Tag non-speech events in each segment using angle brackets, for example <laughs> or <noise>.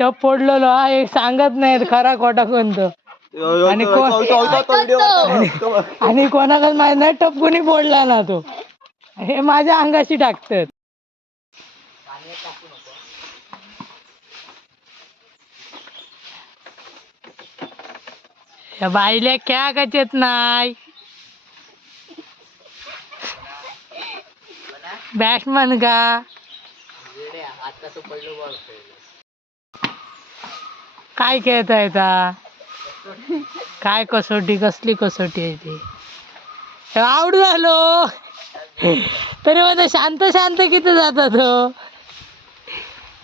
टप फोडलेलो हा हे सांगत नाही खरा खोटा कोणतं. आणि कोण- आणि कोणालाच माहीत नाही टप कोणी फोडला ना तो. हे माझ्या अंगाशी टाकतात. या बाईले क्या कचत नाही बॅट्समन का? काय खेळता येता? काय कसोटी? कसली कसोटी आहे ती? आऊट झालो. तरी मध्ये शांत शांत किती जाता तो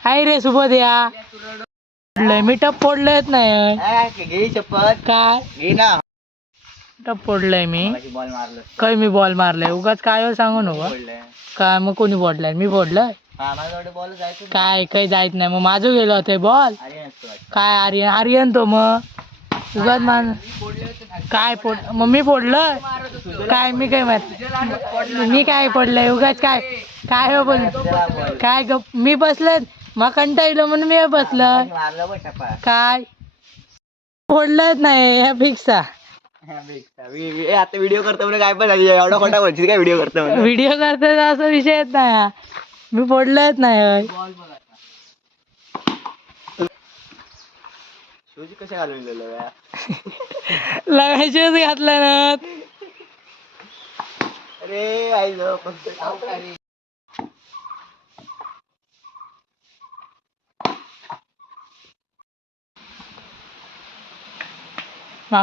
हाय रे सुबोध या फोडलंय मी टप फोडलंच नाही काय? टप फोडलंय मी? काय मी बॉल मारलाय. उगाच काय हो सांगू नको. काय मग कोणी फोडलाय? मी फोडलंय? हा माझ्याकडे बॉल जायचं काय काही जायत नाही. मग माझं गेलो होते बॉल वाटतं. काय आर्यन? आर्यन तो मग? उगाच मान काय फोड मग मी फोडलं? काय मी काय माहीत मी काय फोडलंय? उगाच काय काय हो बोल काय गप मी बसलं मग कंटाळलं म्हणून मी बसलं. मारलं बघ टपा काय? फोडलंच नाही ह्या फिक्सा ए, आता व्हिडिओ करतो म्हणजे काय पण झाली. एवढा खोटा बोलशील काय व्हिडिओ करतो म्हणून? व्हिडिओ करतात असा विषयच नाही हा. मी फोडलंच नाही. शूज कशा घालून लगायचीच घातला ना. अरे आई फक्त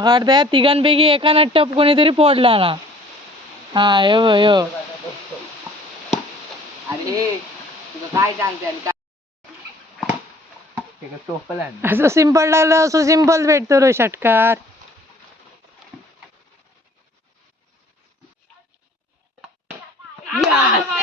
वाटतं या तिघांपैकी एकानं टप कोणीतरी फोडला ना. हा यो यो. अरे तुला काय सांगते आणि काय? टोपल असं सिंपल लागलं असं सिंपल भेटतो रो षटकार. ए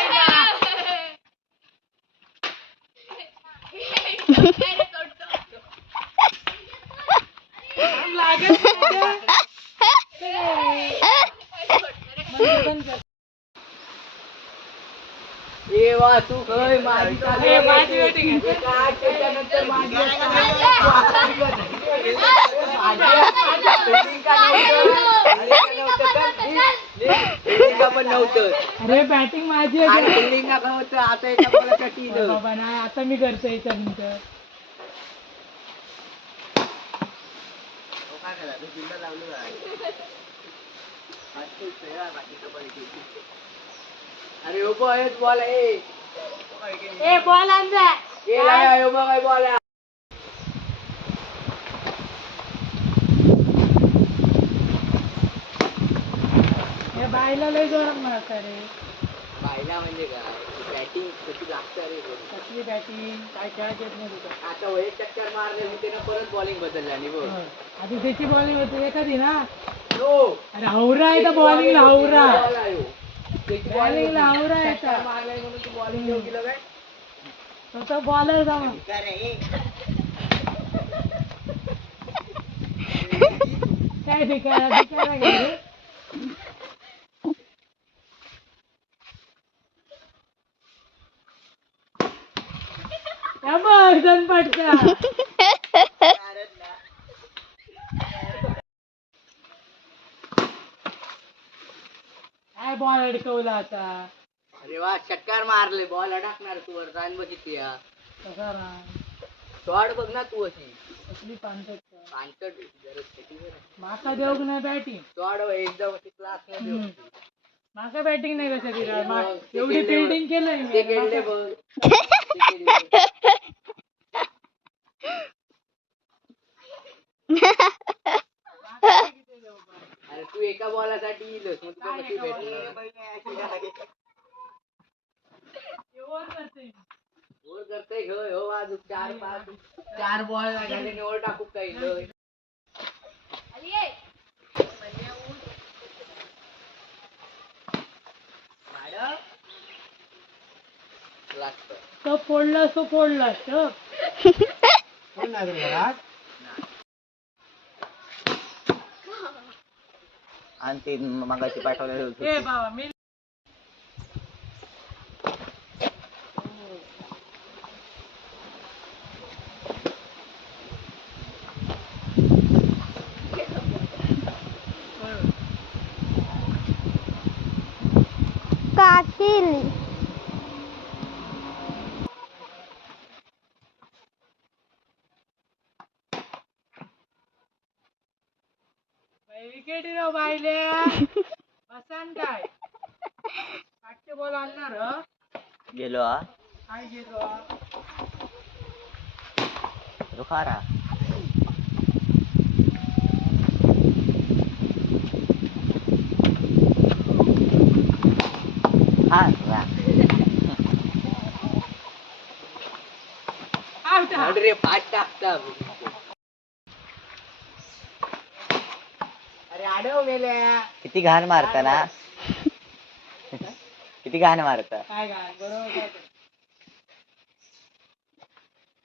तू. खय माझी ए, माझी batting आहे. काय त्याच्यानंतर माझी पण नव्हतं अरे बॅटिंग माझी आणि आता एका अरे बाबा नाही आता मी करतोय याच्यानंतर अरे हो बॉल बॉल आहे ए बॉल आणजा हो बॉल हे बायला लय जोरात मारता रे पाहिला म्हणजे काय बॅटिंग कशी लागतं रे. कसली बॅटिंग काय खेळायची येत नाही तुझं आता वय चक्कर मारले मी त्यानं परत बॉलिंग बदलली आणि बघ. आधी त्याची बॉलिंग होती एखादी ना नो अरे हावरा आहे तर बॉलिंग हावरा बॉल आहे हो. त्याची ball Bowling ला होती. हावरा आहे? मारलाय म्हणून बॉलिंग गेलं काय? बॉलर जा मग काय गेले या बघ जनपटचा काय बॉल अडकवला आता? अरे वा चक्कर मारले बॉल अडकणार तू वर जाण बघितली या कसा ना शॉट बघ ना तू अशी. कसली पानसट पानसट जरा माका देऊ नाही बॅटिंग शॉट एकदम अशी क्लास माका बॅटिंग नाही दिला मा- एवढी. फिल्डिंग केलंय ते मी. खेळले माका- बघ. ते केले. अरे तू एका बॉलासाठी येईलच मग तुला कशी भेटणार करते करते हो आज चार पाच चार बॉल झाले निवड टाकू काही तो फोडला तो फोडला <laughs> आणि ते मगाशी पाठवलेलं होतं गेली विकेट बायले बसान काय? आठशे बॉल आणणार हं? गेलो हा. काय तो खारा हा अरे आडव किती घाण मारता ना. किती घाण मारता. काय काय बरोबर काय ते.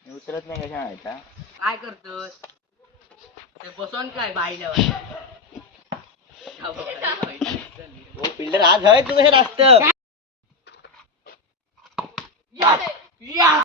मी उतरत नाही कशा माहिता काय करतोस? ते बसवून काय बाईला हो पिल्लर आज हय तू कशा असतं या